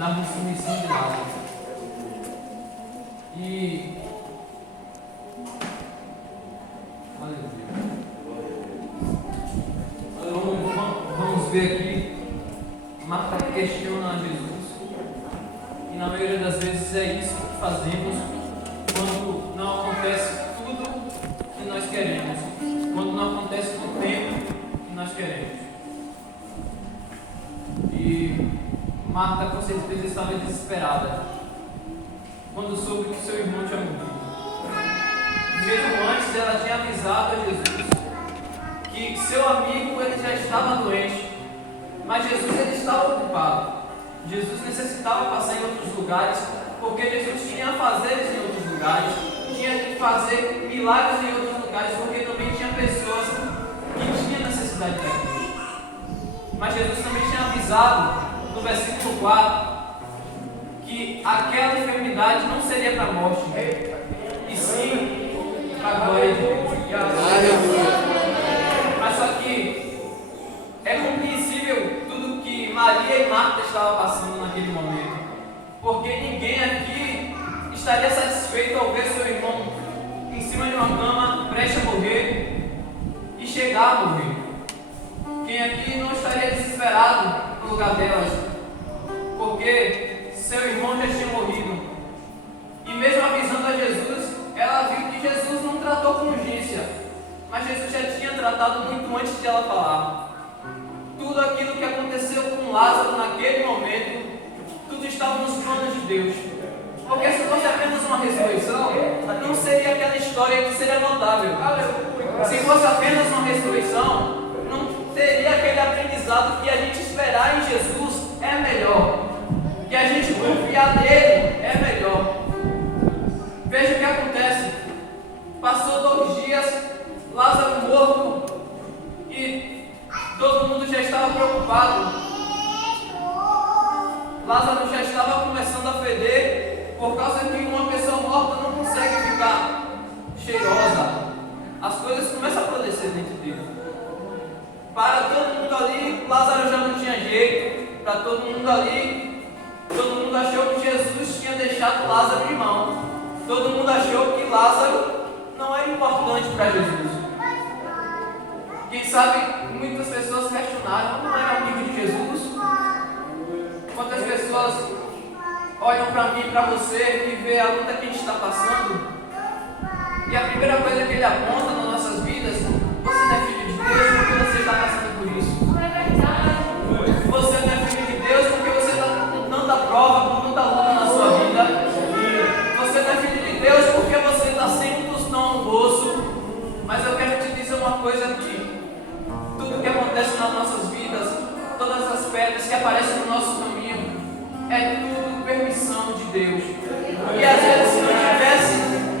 da ressurreição de Lázaro. E vamos ver aqui, Marta questiona Jesus, e na maioria das vezes é isso que fazemos quando não acontece tudo que nós queremos, quando não acontece no tempo que nós queremos. E Marta com certeza estava desesperada quando soube que seu irmão tinha morrido. Mesmo antes, ela tinha avisado a Jesus que seu amigo ele já estava doente, mas Jesus ele estava ocupado. Jesus necessitava passar em outros lugares, porque Jesus tinha fazeres em outros lugares, tinha que fazer milagres em outros lugares, porque também tinha pessoas que tinham necessidade daquilo. Mas Jesus também tinha avisado no versículo 4 que aquela enfermidade não seria para a morte, e sim para a glória de Deus. Mas só que é compreensível tudo que Maria e Marta estavam passando naquele momento, porque ninguém aqui estaria satisfeito ao ver seu irmão em cima de uma cama, prestes a morrer e chegar a morrer. Quem aqui não estaria desesperado no lugar delas, porque seu irmão já tinha morrido? E mesmo avisando a Jesus, ela viu que Jesus não tratou com urgência, mas Jesus já tinha tratado muito antes de ela falar. Tudo aquilo que aconteceu com Lázaro naquele momento, tudo estava nos planos de Deus. Porque se fosse apenas uma ressurreição, não seria aquela história que seria notável. Se fosse apenas uma ressurreição, não teria aquele aprendizado que a gente esperar em Jesus é melhor, que a gente confiar nele é melhor. Veja o que acontece. Passou 2 dias, Lázaro morto, e todo mundo já estava preocupado. Lázaro já estava começando a feder, por causa que uma pessoa morta não consegue ficar cheirosa. As coisas começam a apodrecer dentro dele. Para todo mundo ali, Lázaro já não tinha jeito. Para todo mundo ali, todo mundo achou que Jesus tinha deixado Lázaro de mão. Todo mundo achou que Lázaro não era importante para Jesus. Quem sabe muitas pessoas questionaram: não era amigo de Jesus? Quantas pessoas olham para mim e para você e vê a luta que a gente está passando, e a primeira coisa que ele aponta nas nossas vidas: você não é filho de Deus porque você está passando por isso. Você não é filho de Deus porque você está com tanta prova, com tanta luta na sua vida. Você não é filho de Deus porque você está sem um tostão no bolso. Mas eu quero te dizer uma coisa aqui: tudo que acontece nas nossas vidas, todas as pedras que aparecem no nosso caminho, é tudo permissão de Deus. E às vezes, se não tivesse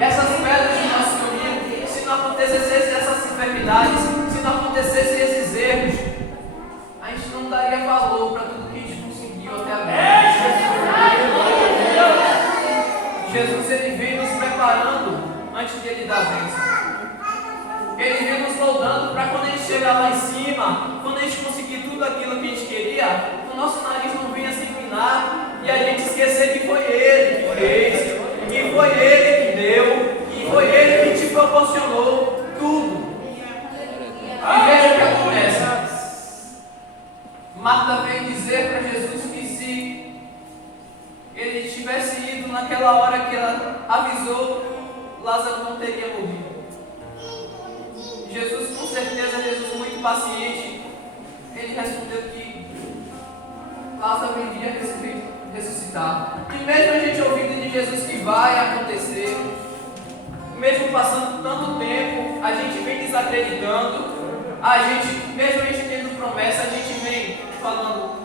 essas pedras no nosso caminho, se não acontecessem essas enfermidades, se não acontecessem esses erros, a gente não daria valor para tudo que a gente conseguiu até agora. Jesus ele vem nos preparando antes de ele dar a bênção. Ele vem nos moldando para quando a gente chegar lá em cima, quando a gente conseguir tudo aquilo que a gente queria, o nosso nariz não venha se inclinar e a gente esquecer que foi Ele que fez, que foi Ele que deu, que foi Ele que te proporcionou tudo. E veja o que acontece. Marta veio dizer para Jesus que se ele tivesse ido naquela hora que ela avisou, Lázaro não teria morrido. Jesus, com certeza, Jesus muito paciente, ele respondeu que Lázaro iria ressuscitar. E mesmo a gente ouvindo de Jesus que vai acontecer, mesmo passando tanto tempo, a gente vem desacreditando, mesmo a gente tendo promessa, a gente vem falando: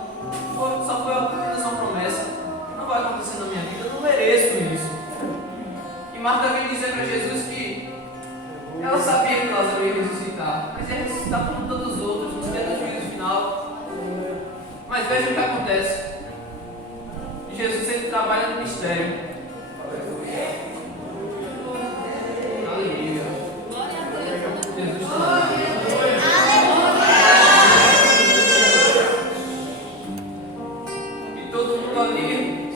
só foi apenas uma promessa, não vai acontecer na minha vida, eu não mereço isso. E Marta vem dizer para Jesus que ela sabia que Lázaro ia ressuscitar, mas ia ressuscitar como todos os outros, no dia do juízo final. Mas veja o que acontece. Jesus ele trabalha no mistério. Aleluia. Jesus trabalha. E todo mundo estando ali,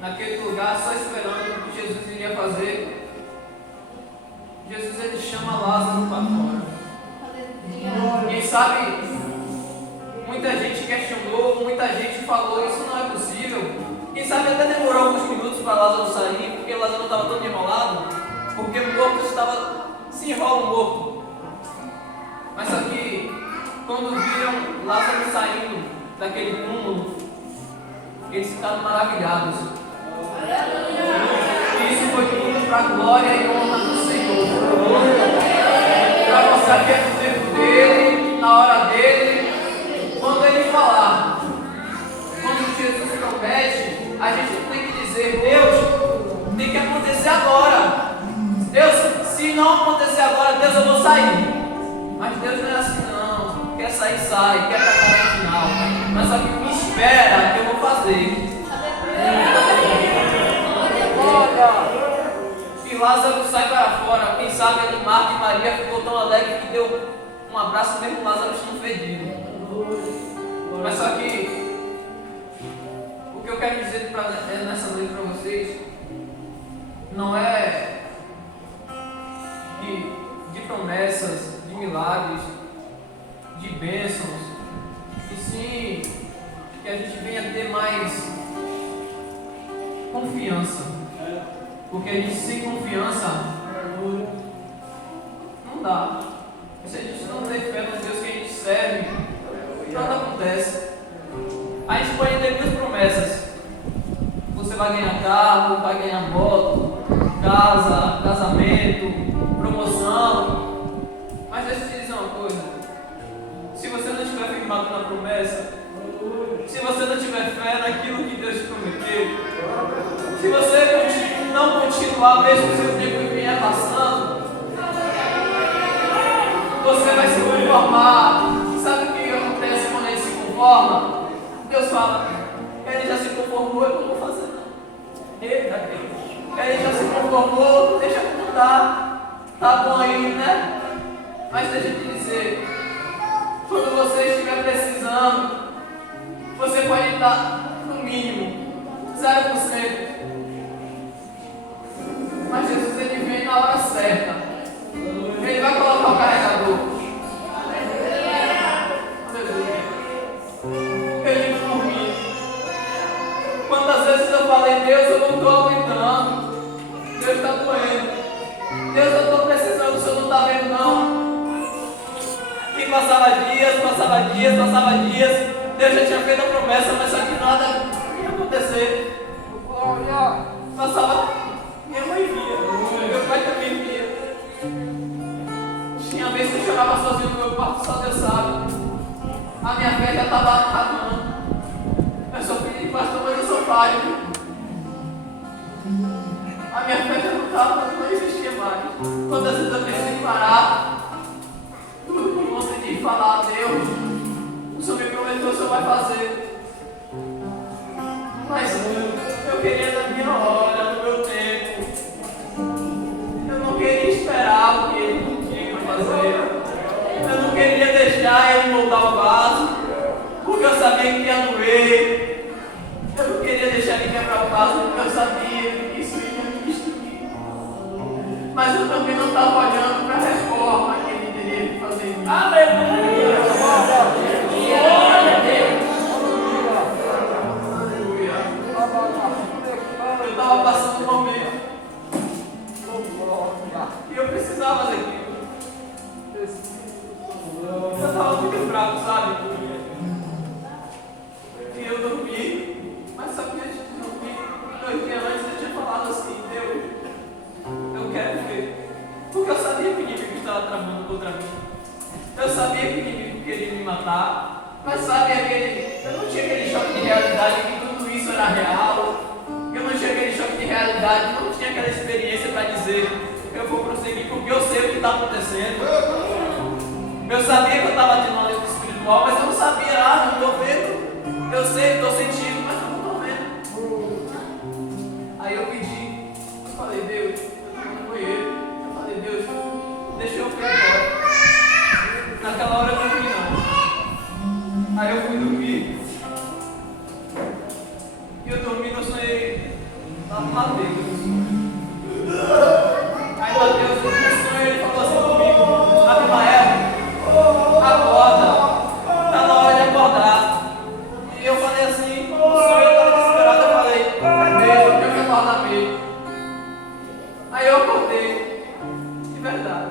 naquele lugar, só esperando o que Jesus iria fazer, Jesus ele chama Lázaro para fora. Quem sabe, muita gente questionou, muita gente falou, isso não é possível. Quem sabe até demorou alguns minutos para Lázaro sair, porque Lázaro estava todo enrolado, porque o morto estava, se enrola o morto. Mas só que, quando viram Lázaro saindo daquele túmulo, eles ficaram maravilhados. E isso foi tudo para a glória e honra do Senhor. Para mostrar que é no tempo dele, na hora dele, quando ele falar. Quando Jesus promete, a gente tem que dizer: Deus, tem que acontecer agora. Deus, se não acontecer agora, Deus, eu vou sair. Mas Deus não é assim não. Quer sair, sai. Quer acabar no final. Mas só que me espera que eu vou fazer. E Lázaro sai para fora. Quem sabe ali Marta e Maria ficou tão alegre que deu um abraço mesmo Lázaro estando fedido. Mas só que o que eu quero dizer nessa noite para vocês não é de promessas, de milagres, de bênçãos, e sim que a gente venha ter mais confiança, porque a gente sem confiança não dá. Se a gente não tem fé no Deus que a gente serve, nada acontece. A gente pode ter duas promessas: você vai ganhar carro, vai ganhar moto, casa, casamento, promoção. Mas deixa eu te dizer uma coisa: se você não estiver firmado na promessa, se você não tiver fé naquilo que Deus te prometeu, se você não continuar mesmo que o seu tempo vier passando, você vai se conformar. Sabe o que acontece quando ele se conforma? Deus fala: ele já se conformou, eu não vou fazer não. Eita Deus, ele já se conformou, deixa como tá bom aí, né? Mas deixa eu te dizer, quando você estiver precisando, você pode dar no mínimo 0%. Mas Jesus ele vem na hora certa. Ele vai colocar o carregador. Aleluia. Eu digo por mim. Quantas vezes eu falei: Deus, eu não estou aguentando. Deus está doendo. Deus, eu estou precisando, o Senhor não está vendo não. E passava dias. Deus já tinha feito a promessa, mas só que nada ia acontecer. Passava, minha mãe via, meu pai também via. Tinha vezes que eu chorava sozinho no meu quarto, só Deus sabe. A minha fé já estava acabando. Eu sou filho de pastor, mas eu sou pai. A minha fé já não existia mais. Quantas vezes eu pensei em parar, tudo por conta de falar: Deus, o Senhor me prometeu, o Senhor vai fazer. Mas eu queria na minha hora, no meu tempo. Eu não queria esperar o que Ele tinha que fazer. Eu não queria deixar Ele moldar o vaso, porque eu sabia que ia doer. Eu não queria deixar Ele quebrar o vaso, porque eu sabia que isso ia me destruir. Mas eu também não estava olhando para a reforma que Ele teria que fazer em mim. Aleluia! Glória a Deus! Eu estava passando um momento e eu precisava daquilo. Eu estava muito fraco, sabe? E eu dormi, mas sabia que eu dormi 2 dias antes eu tinha falado assim: Deus, eu quero ver. Porque eu sabia que o inimigo estava tramando contra mim. Eu sabia que o inimigo queria me matar, mas sabe eu não tinha aquele choque de realidade que tudo isso era real. Eu não tinha aquele choque de realidade, não tinha aquela experiência para dizer: eu vou prosseguir porque eu sei o que está acontecendo. Eu sabia que eu estava tendo uma luta espiritual, mas eu não sabia: não estou vendo. Eu sei, estou sentindo, mas eu não estou vendo. Aí eu pedi, eu falei: Deus, eu estou no banheiro. Eu falei: Deus, deixa eu ir agora. Naquela hora eu não fui não. Aí eu fui dormir. Mateus. Aí Mateus, no sonho, ele falou assim comigo: Abimael, acorda, está na hora de acordar. E eu falei assim, no sonho eu estava desesperado, eu falei: Deus, eu quero acordar mesmo. Aí eu acordei, de verdade.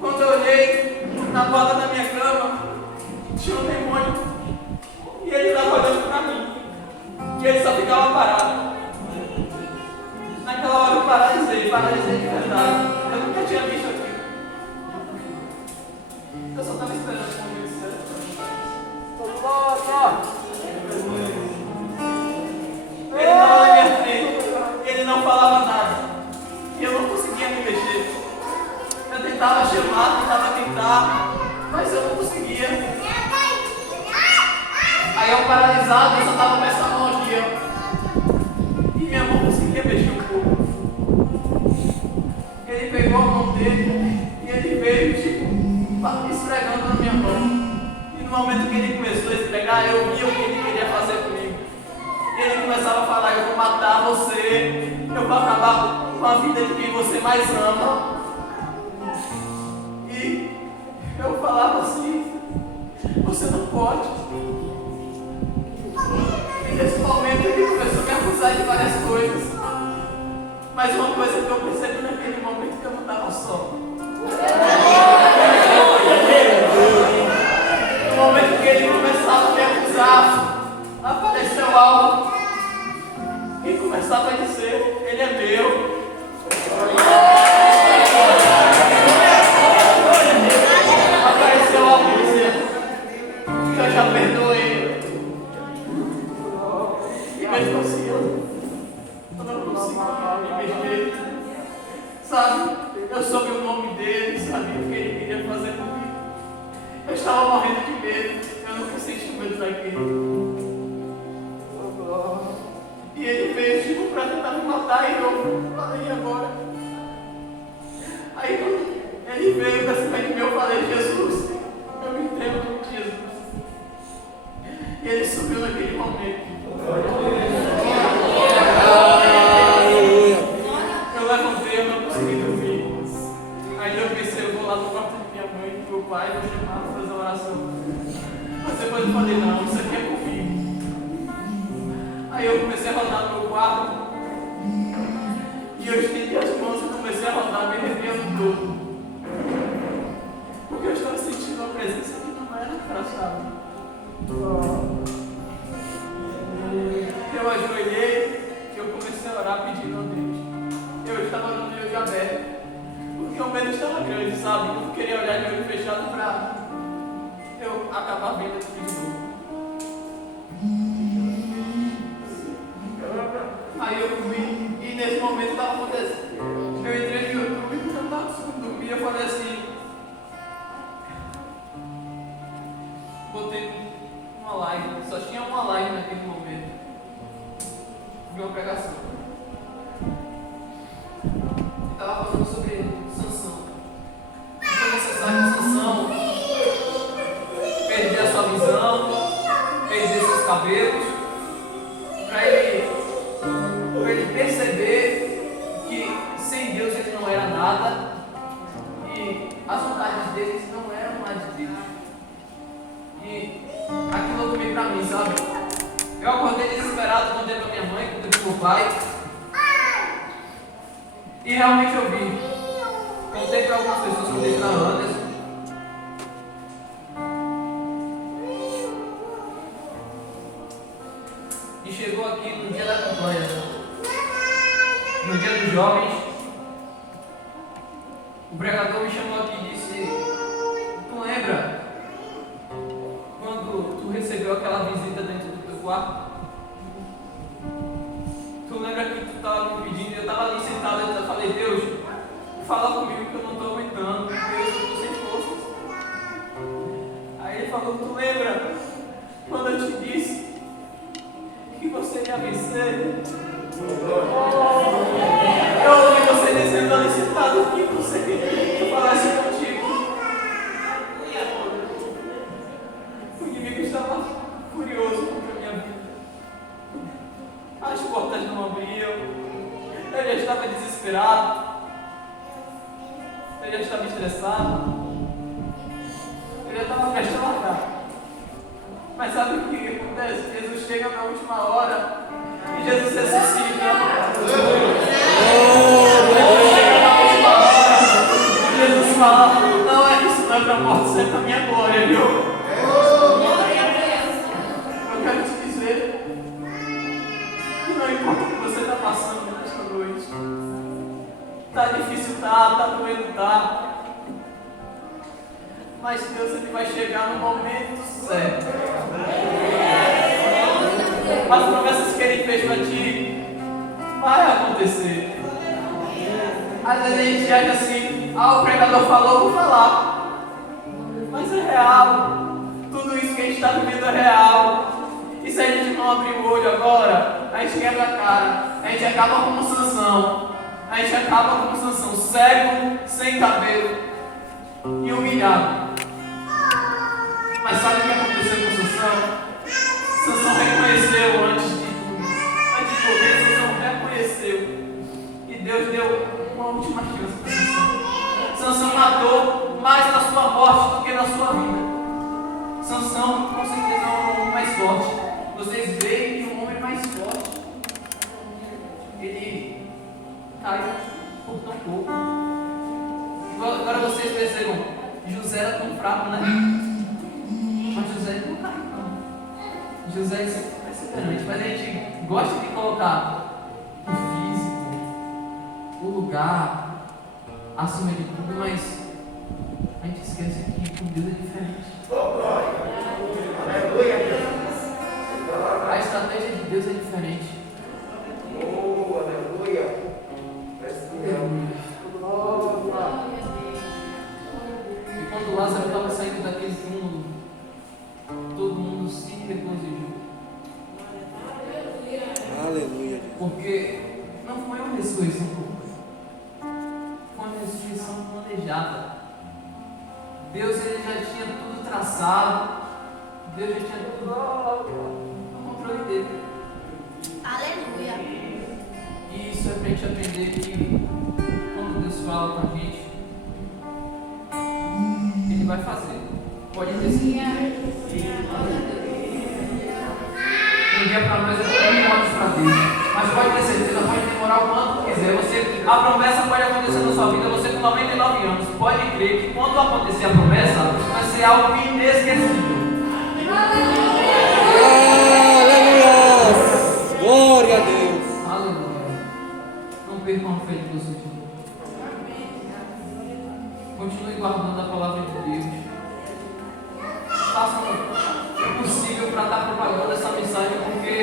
Quando eu olhei na porta da minha cama, tinha um demônio. E ele estava olhando para mim. E ele só ficava parado. Naquela hora eu paralisei de verdade. Eu nunca tinha visto aquilo. Eu só estava esperando o momento certo. Ele estava na minha frente. E ele não falava nada. E eu não conseguia me mexer. Eu tentava chamar, tentava tentar, mas eu não conseguia. Aí eu paralisado, eu só estava com essa mão aqui, ó. E minha mão conseguia mexer um pouco. Ele pegou a mão dele e ele veio, tipo, esfregando na minha mão. E no momento que ele começou a esfregar, eu via o que ele queria fazer comigo. E ele começava a falar: eu vou matar você, eu vou acabar com a vida de quem você mais ama. E eu falava assim: você não pode. E nesse momento ele começou a me acusar de várias coisas. Mas uma coisa que eu percebi naquele momento, que eu não estava só. No momento que ele começava a me acusar, apareceu algo e começava a dizer: ele é meu. Apareceu algo e dizendo que eu já perdoei. E mesmo assim eu não consigo me mexer. Sabe? Eu soube o nome dele, sabia o que ele queria fazer comigo. Eu estava morrendo de medo. Eu nunca senti medo daquele. E ele veio tipo para tentar me matar e eu falei: agora? Aí quando ele veio para cima de mim, eu falei: Jesus, eu me entrego com Jesus. E ele subiu naquele momento. Eu levantei, eu não consegui dormir. Aí eu pensei: eu vou lá no quarto de minha mãe, do meu pai, vou chamar para fazer oração. Mas depois eu falei: não, isso aqui é comigo. Aí eu comecei a rodar no meu quarto. E eu estendi as mãos e comecei a rodar, me arrepiando todo. Porque eu estava sentindo uma presença que não era engraçada. Eu ajoelhei e eu comecei a orar pedindo a Deus. Eu estava no meio de aberto. Porque o medo estava grande, sabe? Eu não queria olhar de olho fechado para eu acabar vendo aquilo de novo. Aí eu fui, e nesse momento estava acontecendo. Eu entrei no YouTube e eu estava conseguindo dormir. Eu falei assim: botei uma live, só tinha uma live naquele momento. Vi uma pregação. E estava falando sobre Sansão. Foi necessário que Sansão perder a sua visão, perder seus cabelos, para ele perceber que sem Deus ele não era nada e as vontades deles não eram mais de Deus. E aquilo comigo para mim, sabe? Eu acordei desesperado, contei para minha mãe, contei para meu pai. E realmente eu vi. Contei para algumas pessoas, contei para Anderson. E chegou aqui no dia da campanha, no dia dos jovens, o pregador me chamou aqui e disse: tu lembra quando tu recebeu aquela visita dentro do teu quarto? Tu lembra que tu estava me pedindo? Eu estava ali sentado e eu falei: Deus, fala comigo que eu não estou aguentando. Deus, eu estou sem forças. Aí ele falou: tu lembra quando eu te disse que você ia vencer? Eu ouvi você dizendo ali sentado aqui, você queria que eu falasse contigo. O inimigo estava furioso contra a minha vida. As portas não abriam. desesperado. Eu já estava estressado. Eu já estava prestes a largar. Mas sabe o que acontece? Jesus chega na última hora e Jesus ressuscita. Jesus fala: não é isso, não é para a morte, isso é para a minha glória, viu? Eu quero te dizer que não importa o que você está passando nesta noite. Tá difícil, tá doendo, tá. Mas Deus, ele vai chegar no momento certo. As promessas que Ele fez para ti vai acontecer. Às vezes a gente acha assim: o pregador falou, vou falar. Mas é real. Tudo isso que a gente está vivendo é real. E se a gente não abrir o olho agora, a gente quebra a cara. A gente acaba como Sansão. A gente acaba como Sansão, cego, sem cabelo e humilhado. Mas sabe o que aconteceu com Sansão? Sansão reconheceu antes de morrer, Sansão reconheceu. E Deus deu uma última chance para Sansão. Sansão matou mais na sua morte do que na sua vida. Sansão, com certeza, é o homem mais forte. Vocês veem que o homem mais forte, ele caiu por tão pouco. Agora vocês percebam, José era tão fraco, né? Mas José não caiu, não. José é sempre perseverante, mas a gente gosta de colocar o físico, o lugar, acima de tudo, mas a gente esquece que com Deus é diferente. A estratégia de Deus é diferente. Aleluia. E quando Lázaro estava saindo daquele túmulo, todo mundo se regozijou. Aleluia. Porque não foi uma ressurreição comum, foi uma ressurreição planejada. Deus, ele já tinha tudo traçado. Deus já tinha tudo no controle dele. Aleluia. E isso é para a gente aprender que quando Deus fala com a gente, Ele vai fazer. Pode ter certeza. Um dia para nós é 1.000 anos para Deus. Mas pode ter certeza, pode demorar o quanto quiser. A promessa pode acontecer na sua vida, você com 99 anos. Pode crer que quando acontecer a promessa, vai ser algo inesquecível. Aleluia! Glória a Deus! Aleluia! Não percam a fé de vocês. Continue guardando a palavra de Deus. Façam o possível para estar propagando essa mensagem, porque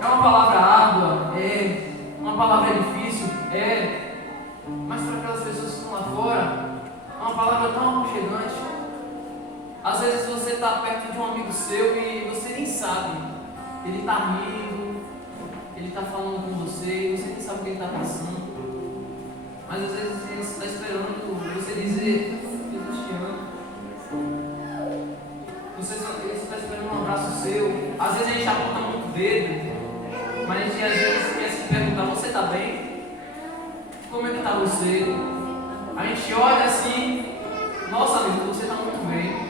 é uma palavra árdua, é uma palavra difícil, mas para aquelas pessoas que estão lá fora, é uma palavra tão aconchegante. Às vezes você está perto de um amigo seu e você nem sabe. Ele está rindo, ele está falando com você e você nem sabe o que ele está passando. Mas às vezes ele está esperando você dizer: Jesus te ama. Ele está esperando um abraço seu. Às vezes a gente aponta muito o dedo, mas a gente às vezes esquece de perguntar: você está bem? Como é que está você? A gente olha assim: nossa amigo, você está muito bem.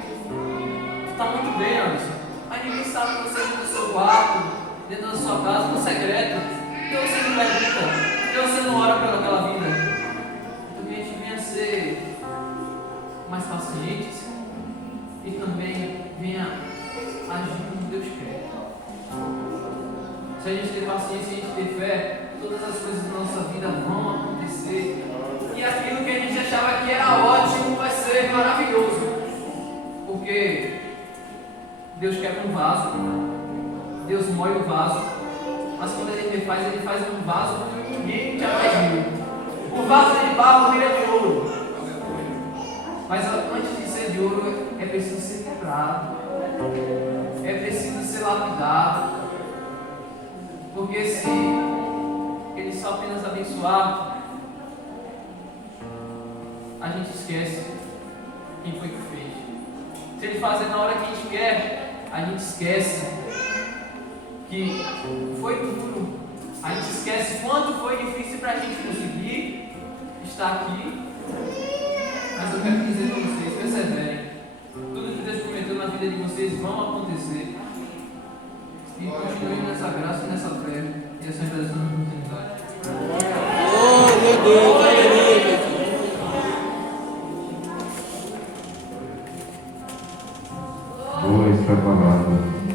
Está muito bem, Anderson. Mas ninguém sabe que você é no seu quarto, dentro da sua casa, no secreto. Então você não pergunta, então você não ora pelaquela vida. Então que a gente venha ser mais pacientes e também venha agir como Deus quer. Se a gente ter paciência e a gente ter fé, todas as coisas da nossa vida vão acontecer. E aquilo que a gente achava que era ótimo vai ser maravilhoso. Porque Deus quer um vaso, Deus molha o vaso, mas quando Ele faz um vaso que ninguém jamais viu. O vaso de barro vira de ouro, mas antes de ser de ouro é preciso ser quebrado, é preciso ser lapidado, porque se Ele só apenas abençoar, a gente esquece quem foi que fez. Se Ele fazer na hora que a gente quer, a gente esquece que foi duro, A gente esquece quanto foi difícil para a gente conseguir estar aqui. Mas eu quero dizer para vocês, perseverem. Tudo que Deus prometeu na vida de vocês vão acontecer. E continuem nessa graça e nessa fé. E assim,